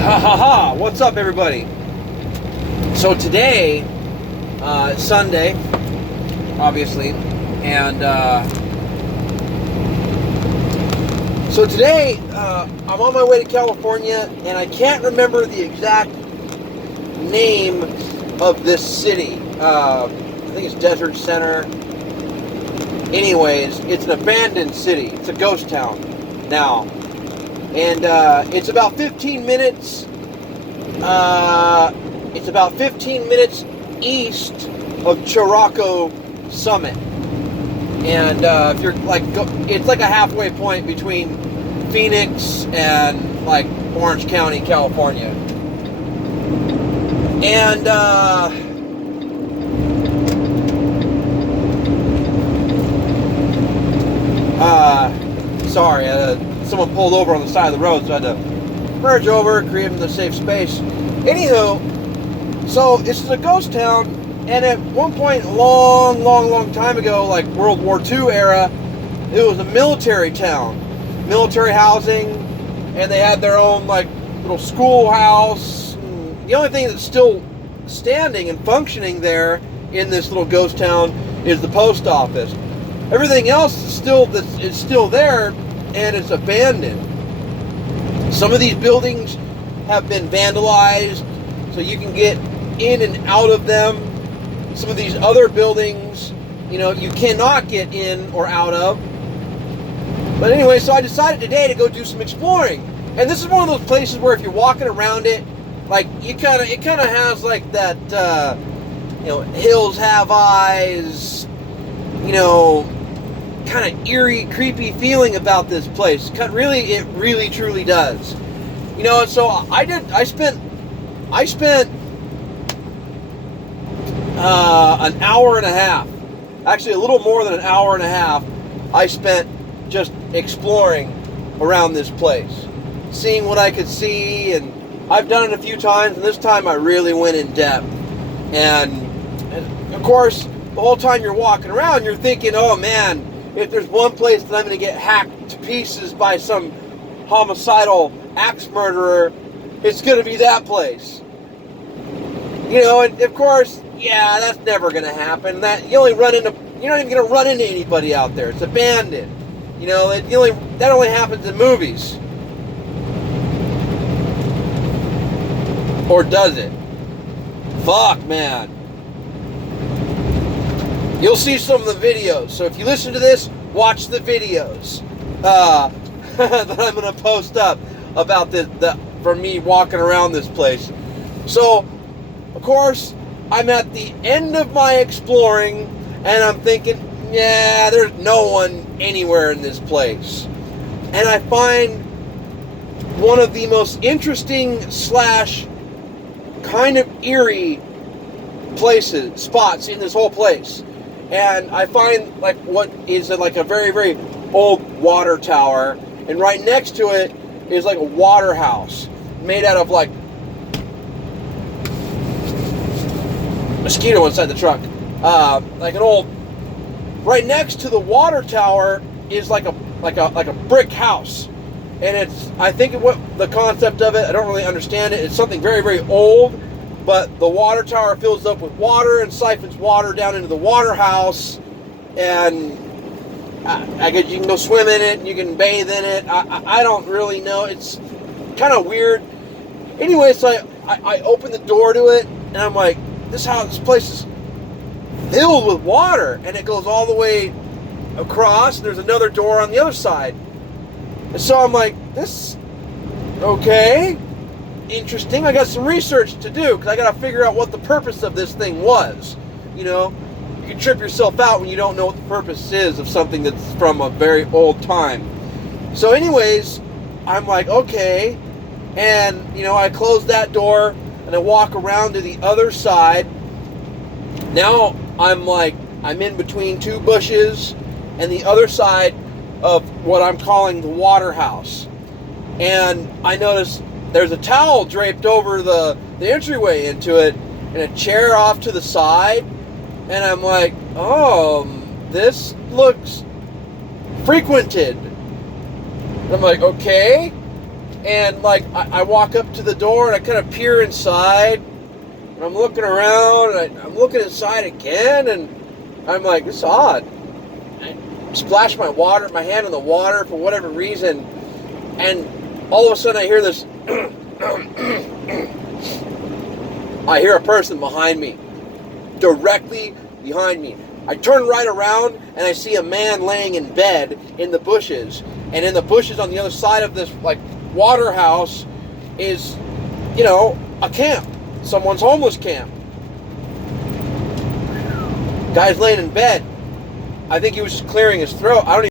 Ha ha ha! What's up, everybody? So today, it's Sunday, obviously, and so today I'm on my way to California, and I can't remember the exact name of this city. I think it's Desert Center. Anyways, it's an abandoned city. It's a ghost town now. And it's about 15 minutes. It's about 15 minutes east of Chorroco Summit, and if you're like, it's like a halfway point between Phoenix and like Orange County, California. And sorry. Someone pulled over on the side of the road, so I had to merge over, create a safe space. Anywho, so it's a ghost town, and at one point, long time ago, like World War II era, it was a military town, military housing, and they had their own like little schoolhouse. The only thing that's still standing and functioning there in this little ghost town is the post office. Everything else is still there, and it's abandoned. Some of these buildings have been vandalized, so you can get in and out of them. Some of these other buildings, you cannot get in or out of. But anyway, so I decided today to go do some exploring. And this is one of those places where if you're walking around it, like it kind of has like that, hills have eyes, kind of eerie, creepy feeling about this place. It really truly does. So I spent an hour and a half, actually a little more than an hour and a half, I spent just exploring around this place, seeing what I could see. And I've done it a few times, and this time I really went in depth. And of course, the whole time you're walking around, you're thinking, oh man, if there's one place that I'm going to get hacked to pieces by some homicidal axe murderer, it's going to be that place. And of course, yeah, that's never going to happen. You're not even going to run into anybody out there. It's abandoned. That only happens in movies. Or does it? Fuck, man. You'll see some of the videos. So if you listen to this, watch the videos that I'm going to post up about from me walking around this place. So, of course, I'm at the end of my exploring, and I'm thinking, yeah, there's no one anywhere in this place. And I find one of the most interesting / kind of eerie spots in this whole place. And I find like what is like a very, very old water tower, and right next to it is like a water house made out of like mosquito inside the truck. Like an old. Right next to the water tower is like a brick house, and I think what the concept of it, I don't really understand it. It's something very, very old. But the water tower fills up with water and siphons water down into the water house, and I guess you can go swim in it, and you can bathe in it. I don't really know. It's kind of weird. Anyway, so I open the door to it, and I'm like, this place is filled with water, and it goes all the way across, and there's another door on the other side. And so I'm like, this, okay. Interesting. I got some research to do because I got to figure out what the purpose of this thing was. You can trip yourself out when you don't know what the purpose is of something that's from a very old time. So anyways, I'm like, okay. And, I close that door and I walk around to the other side. Now I'm in between two bushes and the other side of what I'm calling the water house. And I notice there's a towel draped over the entryway into it, and a chair off to the side. And I'm like, oh, this looks frequented. And I'm like, okay. And like I walk up to the door and I kind of peer inside, and I'm looking around, and I'm looking inside again, and I'm like, it's odd. I splash my hand in the water for whatever reason, and all of a sudden I hear this. I hear a person behind me, directly behind me. I turn right around and I see a man laying in bed in the bushes, and in the bushes on the other side of this like water house is, a camp, someone's homeless camp. Guy's laying in bed. I think he was just clearing his throat. I don't even